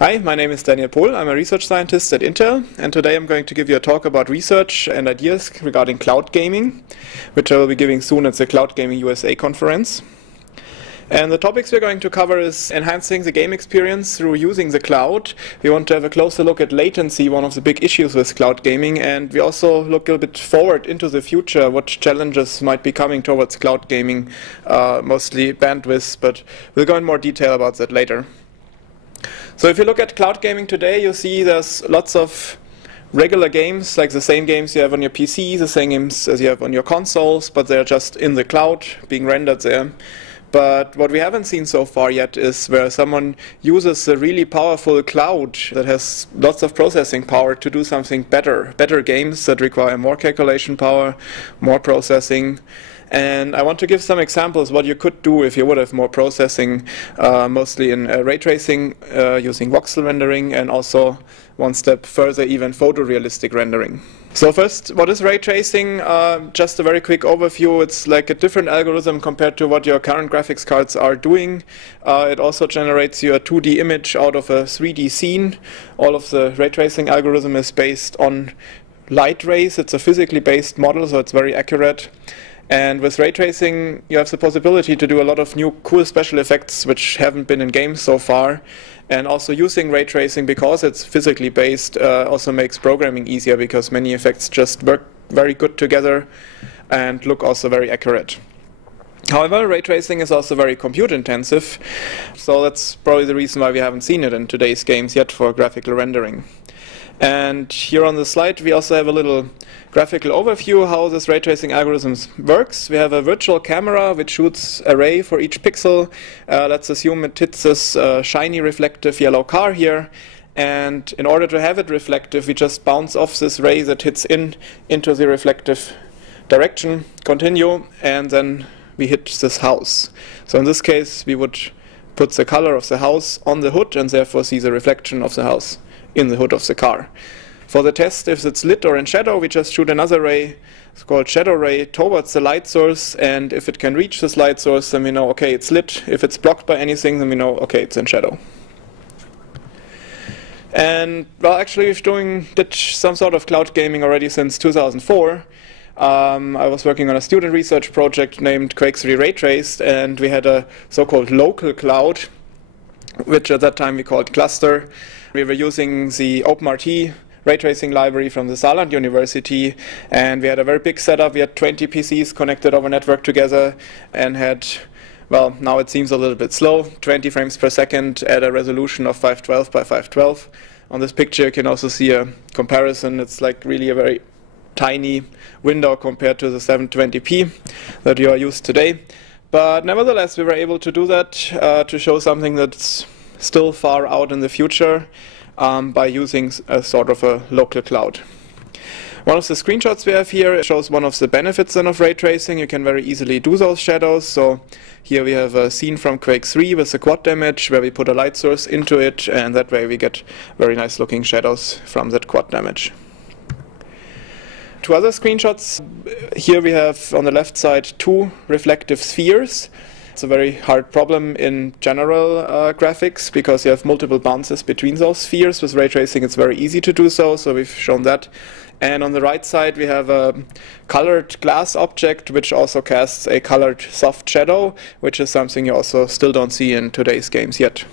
Hi, my name is Daniel Pohl. I'm a research scientist at Intel, and today I'm going to give you a talk about research and ideas regarding cloud gaming, which I will be giving soon at the Cloud Gaming USA conference. And the topics we're going to cover is enhancing the game experience through using the cloud. We want to have a closer look at latency, one of the big issues with cloud gaming, and we also look a bit forward into the future, what challenges might be coming towards cloud gaming, mostly bandwidth, but we'll go in more detail about that later. So if you look at cloud gaming today, you see there's lots of regular games, like the same games you have on your PC, the same games as you have on your consoles, but they're just in the cloud, being rendered there. But what we haven't seen so far yet is where someone uses a really powerful cloud that has lots of processing power to do something better games that require more calculation power, more processing. And I want to give some examples what you could do if you would have more processing, mostly in ray tracing, using voxel rendering, and also one step further, even photorealistic rendering. So first, what is ray tracing? Just a very quick overview. It's like a different algorithm compared to what your current graphics cards are doing. It also generates you a 2D image out of a 3D scene. All of the ray tracing algorithm is based on light rays. It's a physically based model, so it's very accurate. And with ray tracing, you have the possibility to do a lot of new cool special effects which haven't been in games so far. And also using ray tracing, because it's physically based, also makes programming easier because many effects just work very good together and look also very accurate. However, ray tracing is also very compute intensive, so that's probably the reason why we haven't seen it in today's games yet for graphical rendering. And here on the slide we also have a little graphical overview how this ray tracing algorithm works. We have a virtual camera which shoots a ray for each pixel. Let's assume it hits this shiny reflective yellow car here, and in order to have it reflective we just bounce off this ray that hits into the reflective direction, continue, and then we hit this house. So in this case we would put the color of the house on the hood and therefore see the reflection of the house in the hood of the car. For the test, if it's lit or in shadow, we just shoot another ray, it's called shadow ray, towards the light source, and if it can reach this light source, then we know, okay, it's lit. If it's blocked by anything, then we know, okay, it's in shadow. And, well, actually did some sort of cloud gaming already since 2004. I was working on a student research project named Quake 3 Ray Traced, and we had a so-called local cloud, which at that time we called Cluster. We were using the OpenRT ray tracing library from the Saarland University, and we had a very big setup. We had 20 PCs connected over network together and had, well, now it seems a little bit slow, 20 frames per second at a resolution of 512 by 512. On this picture you can also see a comparison. It's like really a very tiny window compared to the 720p that you are used today. But nevertheless, we were able to do that to show something that's still far out in the future by using a sort of a local cloud. One of the screenshots we have here shows one of the benefits then of ray tracing. You can very easily do those shadows. So here we have a scene from Quake 3 with a quad damage where we put a light source into it, and that way we get very nice looking shadows from that quad damage. Two other screenshots. Here we have on the left side two reflective spheres. It's a very hard problem in general graphics because you have multiple bounces between those spheres. With ray tracing it's very easy to do so, so we've shown that. And on the right side we have a colored glass object which also casts a colored soft shadow, which is something you also still don't see in today's games yet.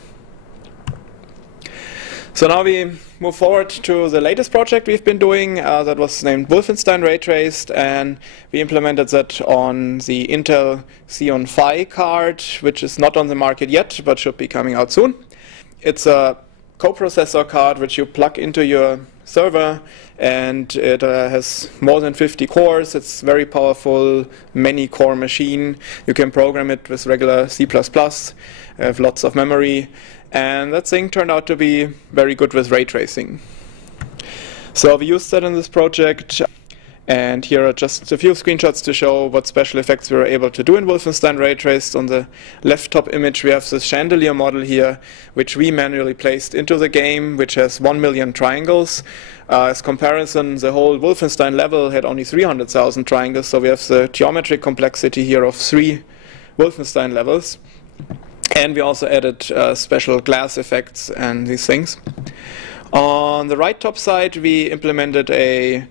So now we move forward to the latest project we've been doing that was named Wolfenstein Ray Traced, and we implemented that on the Intel Xeon Phi card, which is not on the market yet but should be coming out soon. It's a coprocessor card which you plug into your server, and it has more than 50 cores. It's very powerful, many core machine. You can program it with regular C++, have lots of memory, and that thing turned out to be very good with ray tracing. So we used that in this project, and here are just a few screenshots to show what special effects we were able to do in Wolfenstein Ray Traced. On the left top image we have this chandelier model here, which we manually placed into the game, which has 1 million triangles. As comparison, the whole Wolfenstein level had only 300,000 triangles, so we have the geometric complexity here of 3 Wolfenstein levels. And we also added special glass effects and these things. On the right top side, we implemented a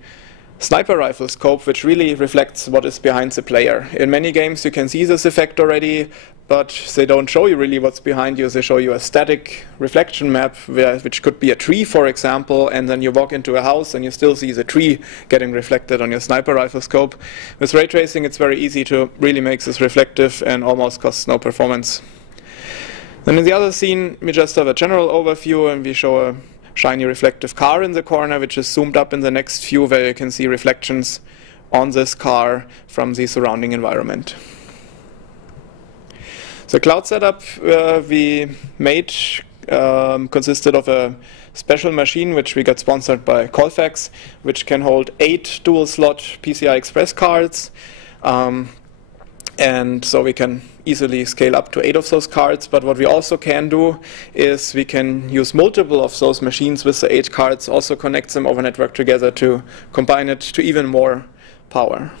sniper rifle scope, which really reflects what is behind the player. In many games you can see this effect already, but they don't show you really what's behind you. They show you a static reflection map, which could be a tree, for example, and then you walk into a house and you still see the tree getting reflected on your sniper rifle scope. With ray tracing, it's very easy to really make this reflective and almost costs no performance. Then in the other scene, we just have a general overview and we show a shiny reflective car in the corner, which is zoomed up in the next view where you can see reflections on this car from the surrounding environment. The cloud setup we made consisted of a special machine which we got sponsored by Colfax, which can hold 8 dual slot PCI Express cards. And so we can easily scale up to 8 of those cards. But what we also can do is we can use multiple of those machines with the 8 cards, also connect them over network together to combine it to even more power.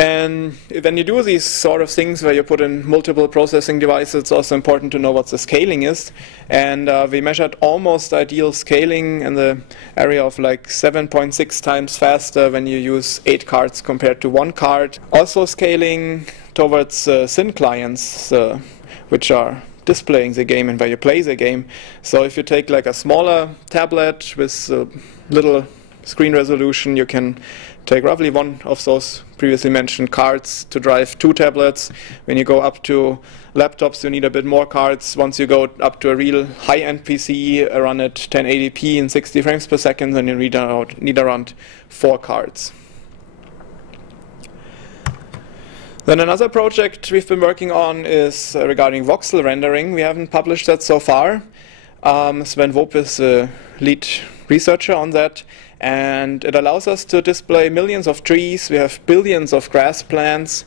And when you do these sort of things where you put in multiple processing devices, it's also important to know what the scaling is. And we measured almost ideal scaling in the area of like 7.6 times faster when you use 8 cards compared to 1 card. Also scaling towards SYN clients, which are displaying the game and where you play the game. So if you take like a smaller tablet with little screen resolution, you can take roughly 1 of those previously mentioned cards to drive 2 tablets. When you go up to laptops, you need a bit more cards. Once you go up to a real high-end PC, run at 1080p in 60 frames per second, then you need around 4 cards. Then another project we've been working on is regarding voxel rendering. We haven't published that so far. Sven Woop is the lead researcher on that, and it allows us to display millions of trees. We have billions of grass plants,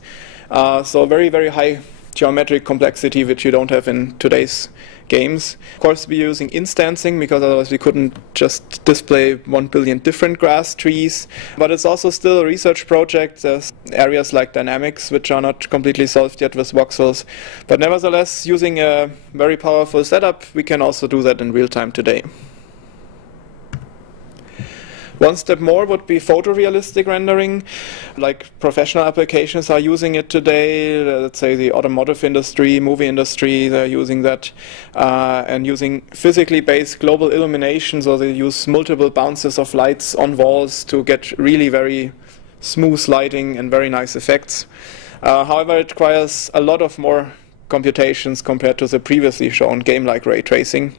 so very, very high geometric complexity, which you don't have in today's games. Of course, we're using instancing because otherwise we couldn't just display 1 billion different grass trees. But it's also still a research project. There's areas like dynamics which are not completely solved yet with voxels. But nevertheless, using a very powerful setup, we can also do that in real time today. One step more would be photorealistic rendering, like professional applications are using it today. Let's say the automotive industry, movie industry, they're using that, and using physically based global illumination, so they use multiple bounces of lights on walls to get really very smooth lighting and very nice effects. However, it requires a lot of more computations compared to the previously shown game-like ray tracing.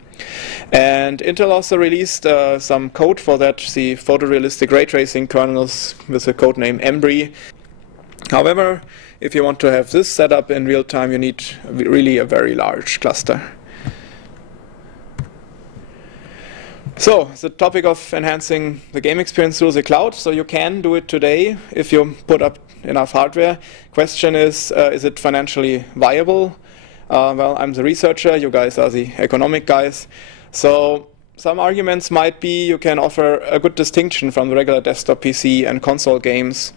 And Intel also released some code for that, the photorealistic ray tracing kernels with the code name Embry. However, if you want to have this set up in real time, you need really a very large cluster. So, the topic of enhancing the game experience through the cloud. So you can do it today if you put up enough hardware. Question is it financially viable? Well, I'm the researcher, you guys are the economic guys. So some arguments might be you can offer a good distinction from the regular desktop PC and console games.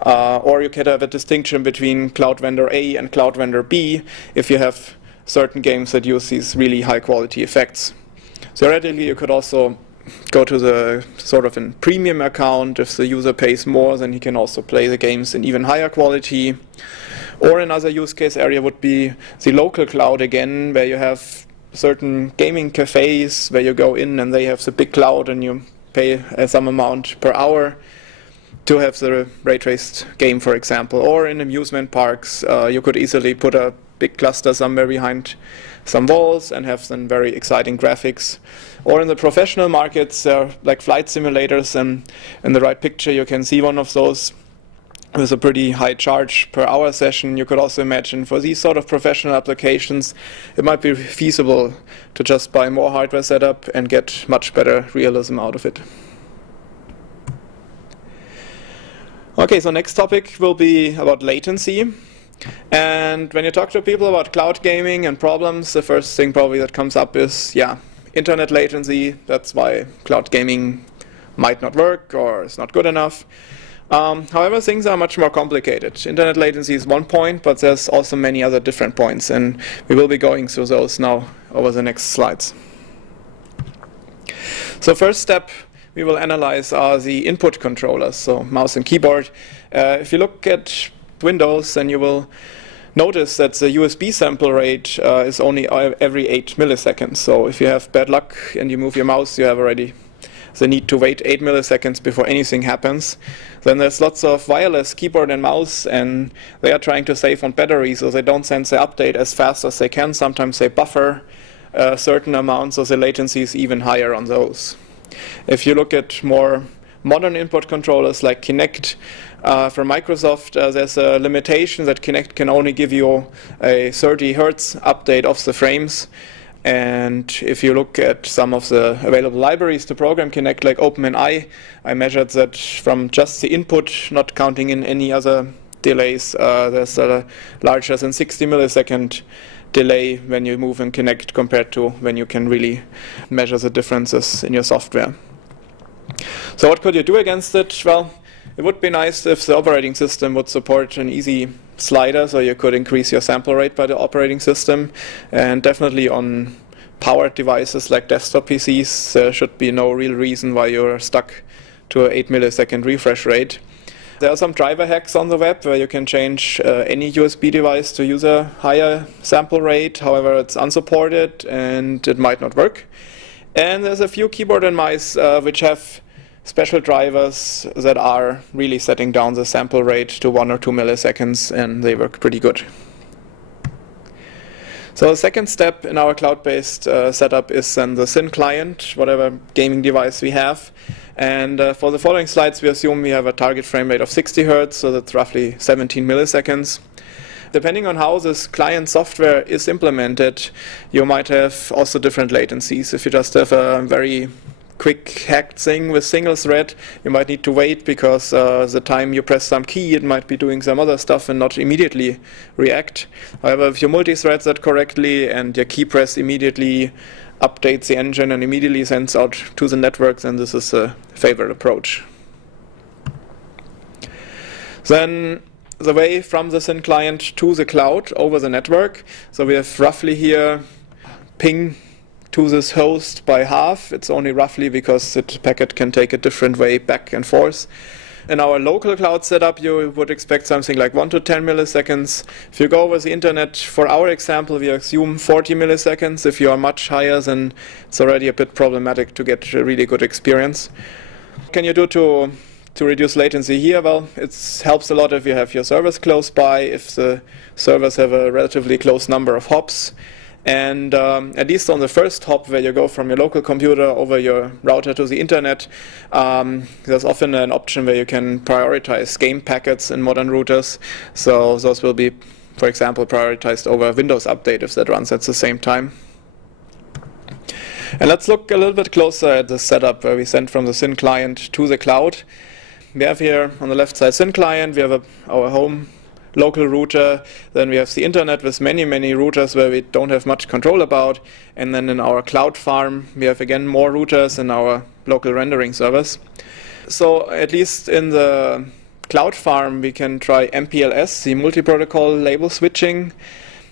Or you could have a distinction between cloud vendor A and cloud vendor B if you have certain games that use these really high quality effects. Theoretically, you could also go to the sort of a premium account. If the user pays more, then he can also play the games in even higher quality. Or another use case area would be the local cloud again, where you have certain gaming cafes where you go in and they have the big cloud and you pay some amount per hour to have the ray traced game, for example. Or in amusement parks, you could easily put a big cluster somewhere behind some walls and have some very exciting graphics. Or in the professional markets, like flight simulators, and in the right picture you can see one of those with a pretty high charge per hour session. You could also imagine for these sort of professional applications it might be feasible to just buy more hardware setup and get much better realism out of it. Okay, so next topic will be about latency. And when you talk to people about cloud gaming and problems, the first thing probably that comes up is, yeah, internet latency. That's why cloud gaming might not work or is not good enough. However, things are much more complicated. Internet latency is one point, but there's also many other different points, and we will be going through those now over the next slides. So first step we will analyze are the input controllers, so mouse and keyboard. If you look at Windows, then you will notice that the USB sample rate is only every 8 milliseconds. So if you have bad luck and you move your mouse, you have already the need to wait 8 milliseconds before anything happens. Then there's lots of wireless keyboard and mouse, and they are trying to save on battery, so they don't send the update as fast as they can. Sometimes they buffer a certain amount, so the latency is even higher on those. If you look at more modern input controllers like Kinect from Microsoft, there's a limitation that Kinect can only give you a 30 Hertz update of the frames. And if you look at some of the available libraries to program Kinect, like OpenNI, I measured that from just the input, not counting in any other delays, there's a larger than 60 millisecond delay when you move in Kinect compared to when you can really measure the differences in your software. So what could you do against it? Well, it would be nice if the operating system would support an easy slider, so you could increase your sample rate by the operating system. And definitely on powered devices like desktop PCs, there should be no real reason why you're stuck to an 8 millisecond refresh rate. There are some driver hacks on the web where you can change any USB device to use a higher sample rate. However, it's unsupported and it might not work. And there's a few keyboard and mice which have special drivers that are really setting down the sample rate to 1 or 2 milliseconds, and they work pretty good. So the second step in our cloud-based setup is then the Syn client, whatever gaming device we have. And for the following slides, we assume we have a target frame rate of 60 Hertz, so that's roughly 17 milliseconds. Depending on how this client software is implemented, you might have also different latencies. If you just have a very quick hacked thing with single thread, you might need to wait because the time you press some key, it might be doing some other stuff and not immediately react. However, if you multi-thread that correctly and your key press immediately updates the engine and immediately sends out to the network, then this is a favored approach. Then the way from the Syn client to the cloud over the network. So we have roughly here ping to this host by half. It's only roughly because the packet can take a different way back and forth. In our local cloud setup, you would expect something like 1 to 10 milliseconds. If you go over the internet, for our example, we assume 40 milliseconds. If you are much higher, then it's already a bit problematic to get a really good experience. What can you do to reduce latency here? Well, it helps a lot if you have your servers close by, if the servers have a relatively close number of hops. And at least on the first hop, where you go from your local computer over your router to the internet, there's often an option where you can prioritize game packets in modern routers. So those will be, for example, prioritized over Windows Update if that runs at the same time. And let's look a little bit closer at the setup where we send from the Syn client to the cloud. We have here on the left side Syn client, we have our home local router, then we have the internet with many routers where we don't have much control about, and then in our cloud farm we have again more routers in our local rendering servers. So at least in the cloud farm we can try MPLS, the multi-protocol label switching,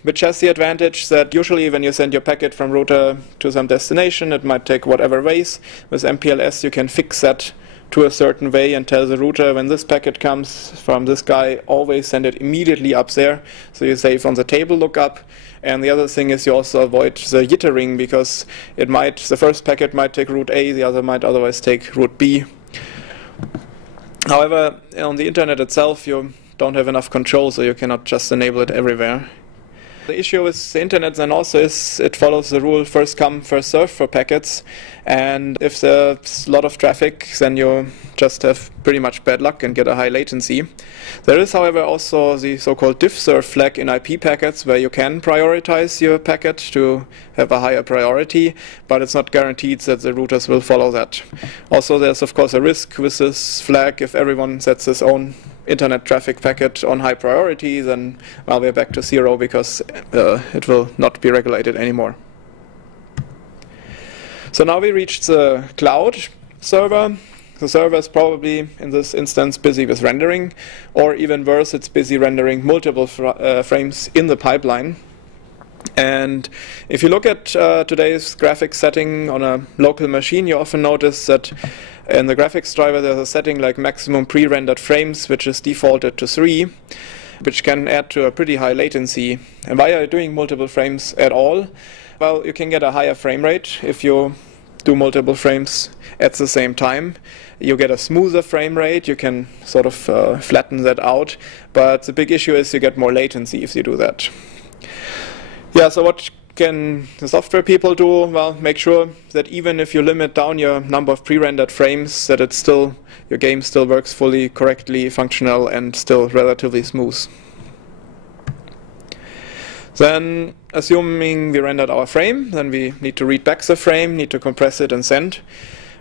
which has the advantage that usually when you send your packet from router to some destination, it might take whatever ways. With MPLS you can fix that to a certain way and tell the router, when this packet comes from this guy, always send it immediately up there. So you save on the table lookup. And the other thing is you also avoid the jittering, because the first packet might take route A, the other might otherwise take route B. However, on the internet itself, you don't have enough control, so you cannot just enable it everywhere. The issue with the internet then also is it follows the rule first come, first serve for packets. And if there's a lot of traffic, then you just have pretty much bad luck and get a high latency. There is, however, also the so-called diff-serve flag in IP packets where you can prioritize your packet to have a higher priority, but it's not guaranteed that the routers will follow that. Also, there's of course a risk with this flag. If everyone sets his own internet traffic packet on high priority, then well, we're back to zero because it will not be regulated anymore. So now we reached the cloud server. the server is probably, in this instance, busy with rendering, or even worse, it's busy rendering multiple frames in the pipeline. And if you look at today's graphics setting on a local machine, you often notice that in the graphics driver there's a setting like maximum pre-rendered frames, which is defaulted to 3, which can add to a pretty high latency. And why are you doing multiple frames at all? Well, you can get a higher frame rate if you do multiple frames at the same time. You get a smoother frame rate, you can sort of flatten that out, but the big issue is you get more latency if you do that. Yeah, so what can the software people do? Well, make sure that even if you limit down your number of pre-rendered frames, that it's still, your game still works fully, correctly, functional, and still relatively smooth. Then, assuming we rendered our frame, then we need to read back the frame, need to compress it and send.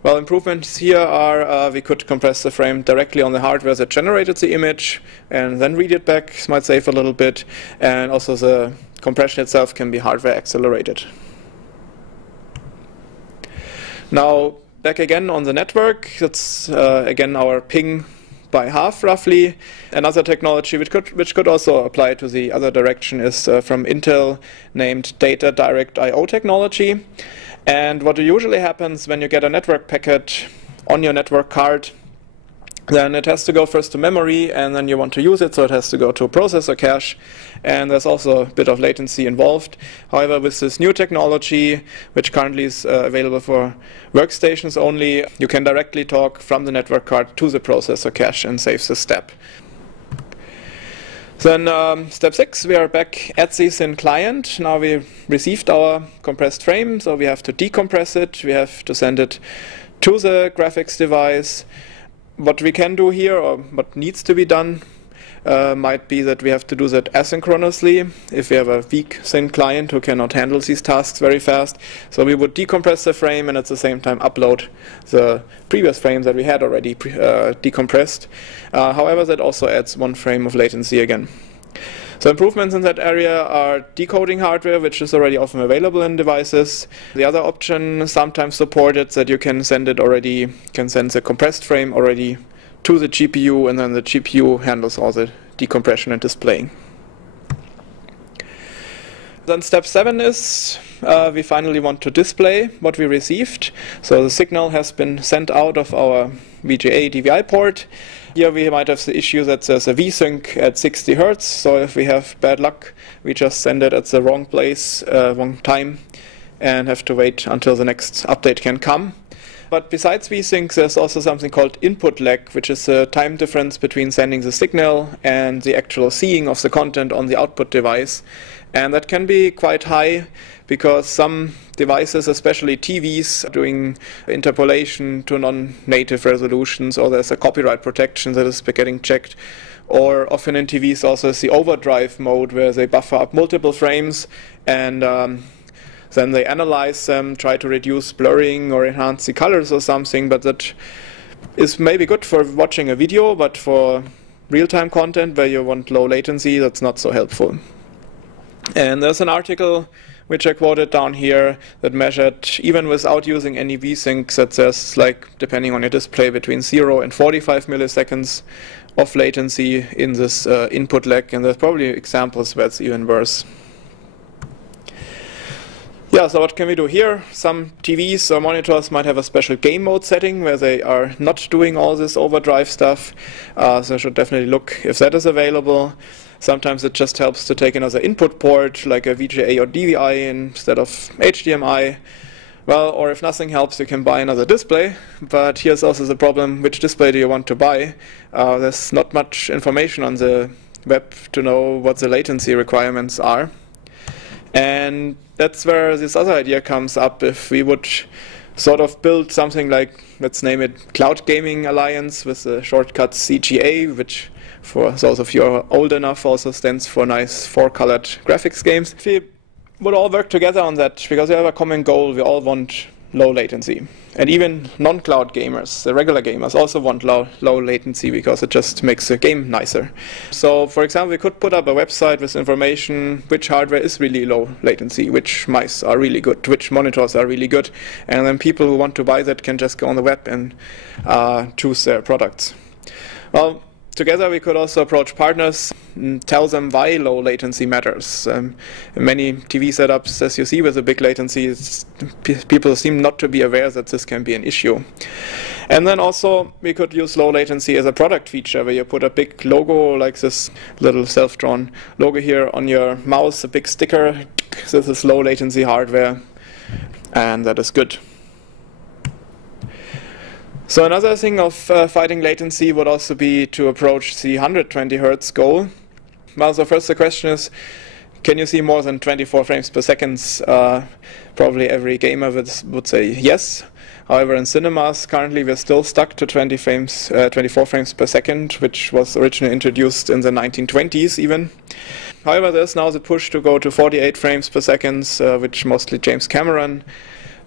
Well, improvements here are we could compress the frame directly on the hardware that generated the image and then read it back. This might save a little bit, and also the compression itself can be hardware accelerated. Now, back again on the network, that's again our ping by half roughly. Another technology which could also apply to the other direction is from Intel, named Data Direct I/O technology. And what usually happens when you get a network packet on your network card, then it has to go first to memory, and then you want to use it, so it has to go to a processor cache, and there's also a bit of latency involved. However, with this new technology, which currently is available for workstations only, you can directly talk from the network card to the processor cache and save the step. Then step 6, we are back at the thin client. Now we received our compressed frame, so we have to decompress it, we have to send it to the graphics device. What we can do here, or what needs to be done, might be that we have to do that asynchronously if we have a weak thin client who cannot handle these tasks very fast. So we would decompress the frame and at the same time upload the previous frame that we had already decompressed. However, that also adds 1 frame of latency again. So improvements in that area are decoding hardware, which is already often available in devices. The other option sometimes supported that you can send the compressed frame already to the GPU, and then the GPU handles all the decompression and displaying. Then step 7 is we finally want to display what we received. So the signal has been sent out of our VGA DVI port. Here we might have the issue that there's a VSync at 60 Hz. So if we have bad luck, we just send it at the wrong place, wrong time, and have to wait until the next update can come. But besides VSync, there's also something called input lag, which is the time difference between sending the signal and the actual seeing of the content on the output device. And that can be quite high because some devices, especially TVs, are doing interpolation to non-native resolutions, or there's a copyright protection that is getting checked. Or often in TVs also is the overdrive mode, where they buffer up multiple frames and then they analyze them, try to reduce blurring or enhance the colors or something, but that is maybe good for watching a video, but for real-time content where you want low latency, that's not so helpful. And there's an article which I quoted down here that measured, even without using any VSync, that there's, like, depending on your display, between 0 and 45 milliseconds of latency in this input lag, and there's probably examples where it's even worse. Yeah, so what can we do here? Some TVs or monitors might have a special game mode setting where they are not doing all this overdrive stuff. So I should definitely look if that is available. Sometimes it just helps to take another input port, like a VGA or DVI instead of HDMI. Well, or if nothing helps, you can buy another display. But here's also the problem, which display do you want to buy? There's not much information on the web to know what the latency requirements are. And that's where this other idea comes up. If we would sort of build something like, let's name it Cloud Gaming Alliance with the shortcut CGA, which for those of you who are old enough also stands for nice 4-colored graphics games. If we would all work together on that, because we have a common goal, we all want low latency. And even non-cloud gamers, the regular gamers, also want low latency because it just makes the game nicer. So, for example, we could put up a website with information which hardware is really low latency, which mice are really good, which monitors are really good, and then people who want to buy that can just go on the web and choose their products. Well, together we could also approach partners and tell them why low latency matters. In many TV setups, as you see with the big latency, people seem not to be aware that this can be an issue. And then also we could use low latency as a product feature where you put a big logo like this little self-drawn logo here on your mouse, a big sticker. This is low latency hardware, and that is good. So another thing of fighting latency would also be to approach the 120 Hz goal. Well, so first the question is, can you see more than 24 frames per second? Probably every gamer would say yes. However, in cinemas, currently we're still stuck to 24 frames per second, which was originally introduced in the 1920s even. However, there's now the push to go to 48 frames per second, which mostly James Cameron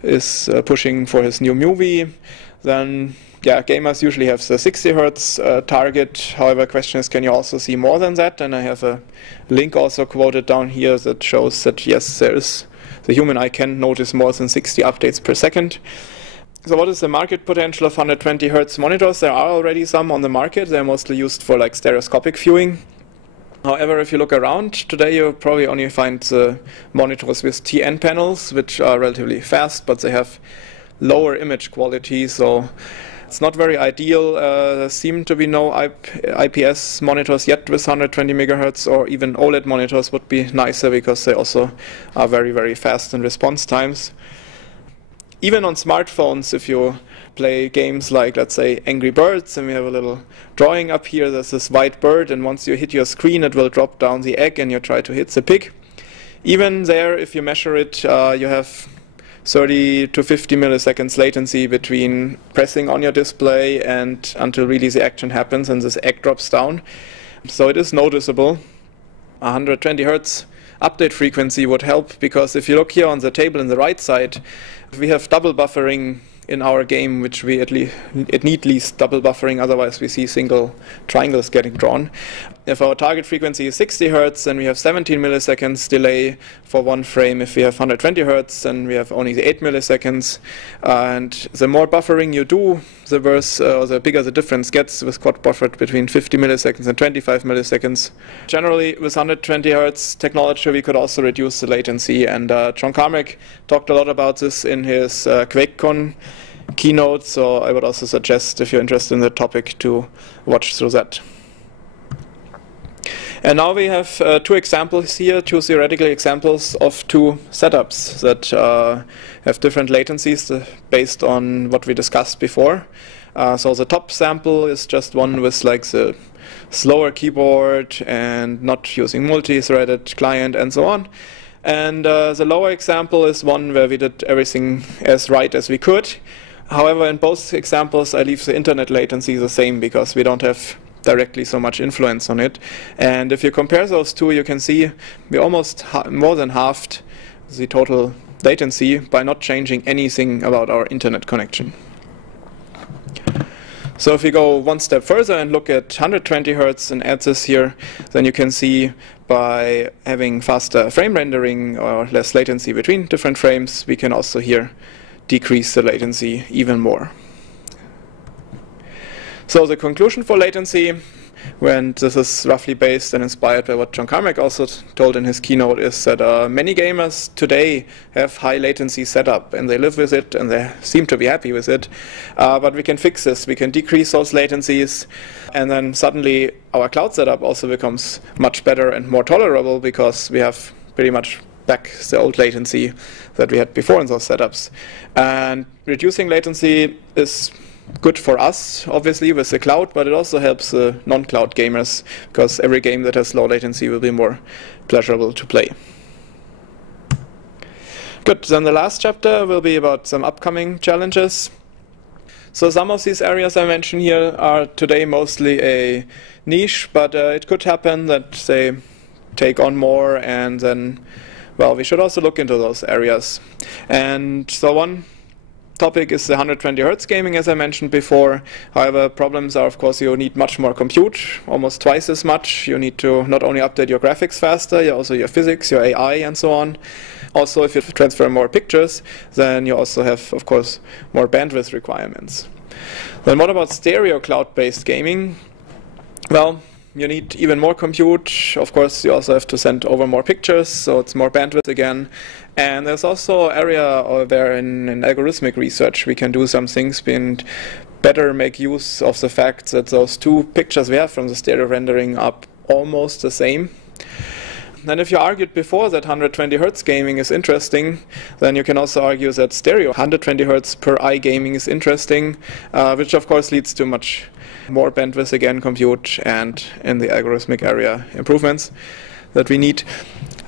is pushing for his new movie. Then, yeah, gamers usually have the 60 Hz target. However, the question is, can you also see more than that? And I have a link also quoted down here that shows that, yes, the human eye can notice more than 60 updates per second. So what is the market potential of 120 Hz monitors? There are already some on the market. They're mostly used for like stereoscopic viewing. However, if you look around, today you probably only find the monitors with TN panels, which are relatively fast, but they have lower image quality, so it's not very ideal. There seem to be no IPS monitors yet with 120 MHz, or even OLED monitors would be nicer because they also are very, very fast in response times. Even on smartphones, if you play games like, let's say, Angry Birds, and we have a little drawing up here, there's this white bird, and once you hit your screen it will drop down the egg and you try to hit the pig. Even there, if you measure it, you have 30 to 50 milliseconds latency between pressing on your display and until really the action happens and this egg drops down. So it is noticeable. 120 Hz update frequency would help, because if you look here on the table on the right side, we have double buffering in our game, which it need least double buffering, otherwise we see single triangles getting drawn. If our target frequency is 60 Hz, then we have 17 milliseconds delay for one frame. If we have 120 Hz, then we have only the 8 milliseconds. And the more buffering you do, the worse, the bigger the difference gets, with quad buffered between 50 milliseconds and 25 milliseconds. Generally, with 120 Hz technology, we could also reduce the latency. And John Carmack talked a lot about this in his QuakeCon keynote, so I would also suggest, if you're interested in the topic, to watch through that. And now we have two examples here, two theoretical examples of two setups that have different latencies based on what we discussed before. So the top sample is just one with like the slower keyboard and not using multi-threaded client and so on. And the lower example is one where we did everything as right as we could. However, in both examples, I leave the internet latency the same because we don't have directly so much influence on it. And if you compare those two, you can see we almost more than halved the total latency by not changing anything about our internet connection. So if we go one step further and look at 120 Hz and add this here, then you can see by having faster frame rendering or less latency between different frames, we can also here decrease the latency even more. So the conclusion for latency, when this is roughly based and inspired by what John Carmack also told in his keynote, is that many gamers today have high latency setup and they live with it and they seem to be happy with it. But we can fix this. We can decrease those latencies, and then suddenly our cloud setup also becomes much better and more tolerable because we have pretty much back the old latency that we had before in those setups. And reducing latency is good for us, obviously, with the cloud, but it also helps the non-cloud gamers, because every game that has low latency will be more pleasurable to play. Good, then the last chapter will be about some upcoming challenges. So some of these areas I mentioned here are today mostly a niche, but it could happen that they take on more, and then, well, we should also look into those areas. And so one topic is the 120 Hz gaming, as I mentioned before. However, problems are, of course, you need much more compute, almost twice as much. You need to not only update your graphics faster, also your physics, your AI, and so on. Also, if you transfer more pictures, then you also have, of course, more bandwidth requirements. Then what about stereo cloud-based gaming? Well, you need even more compute. Of course, you also have to send over more pictures, so it's more bandwidth again. And there's also an area where in algorithmic research we can do some things and better make use of the fact that those two pictures we have from the stereo rendering are almost the same. And if you argued before that 120 Hz gaming is interesting, then you can also argue that stereo 120 Hz per eye gaming is interesting, which of course leads to much more bandwidth again, compute, and in the algorithmic area improvements that we need.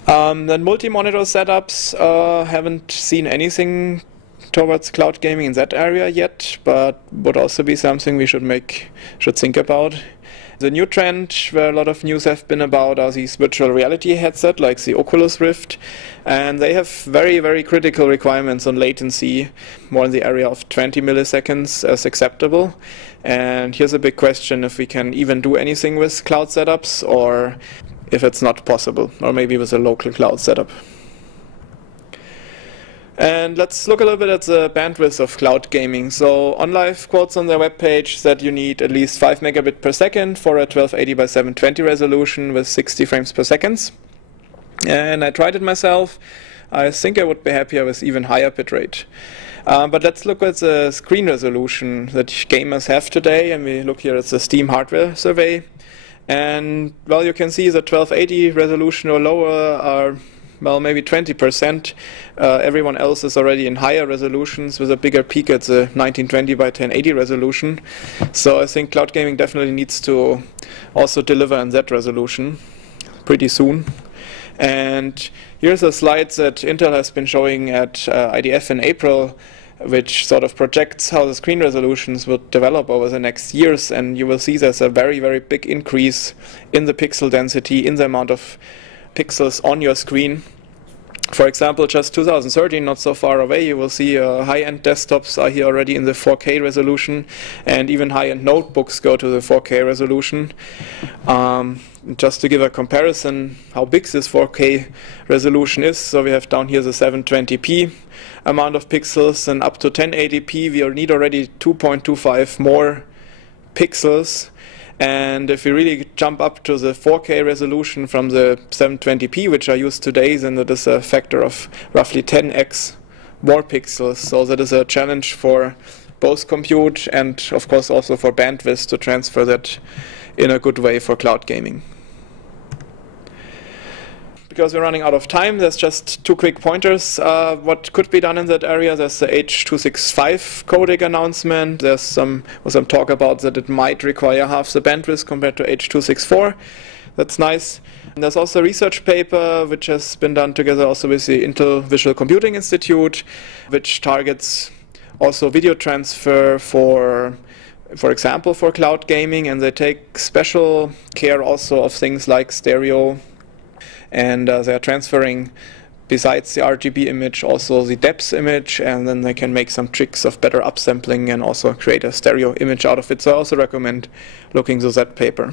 Then multi-monitor setups, haven't seen anything towards cloud gaming in that area yet, but would also be something we should think about. The new trend where a lot of news have been about are these virtual reality headsets like the Oculus Rift, and they have very, very critical requirements on latency, more in the area of 20 milliseconds as acceptable. And here's a big question, if we can even do anything with cloud setups, or if it's not possible, or maybe with a local cloud setup. And let's look a little bit at the bandwidth of cloud gaming. So OnLive quotes on their webpage that you need at least 5 megabit per second for a 1280 by 720 resolution with 60 frames per second. And I tried it myself. I think I would be happier with even higher bitrate. But let's look at the screen resolution that gamers have today. And we look here at the Steam hardware survey. And well, you can see the 1280 resolution or lower are, well, maybe 20%. Everyone else is already in higher resolutions with a bigger peak at the 1920 by 1080 resolution. So I think cloud gaming definitely needs to also deliver in that resolution pretty soon. And here's a slide that Intel has been showing at IDF in April, which sort of projects how the screen resolutions will develop over the next years. And you will see there's a very, very big increase in the pixel density, in the amount of pixels on your screen. For example, just 2013, not so far away, you will see high-end desktops are here already in the 4K resolution, and even high-end notebooks go to the 4K resolution. Just to give a comparison how big this 4K resolution is, so we have down here the 720p amount of pixels, and up to 1080p we need already 2.25 more pixels. And if we really jump up to the 4K resolution from the 720p, which are used today, then that is a factor of roughly 10x more pixels. So that is a challenge for both compute and, of course, also for bandwidth to transfer that in a good way for cloud gaming. Because we're running out of time, there's just two quick pointers. What could be done in that area? There's the H.265 codec announcement. There's some talk about that it might require half the bandwidth compared to H.264. That's nice. And there's also a research paper which has been done together also with the Intel Visual Computing Institute, which targets also video transfer for example, for cloud gaming, and they take special care also of things like stereo. And they are transferring, besides the RGB image, also the depth image, and then they can make some tricks of better upsampling and also create a stereo image out of it. So I also recommend looking to that paper.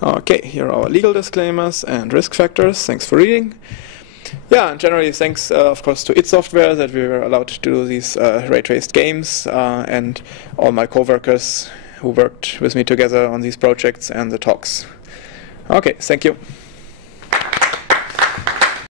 Okay, here are our legal disclaimers and risk factors. Thanks for reading. Yeah, and generally thanks, of course, to id Software that we were allowed to do these ray-traced games, and all my co-workers who worked with me together on these projects and the talks. Okay, thank you.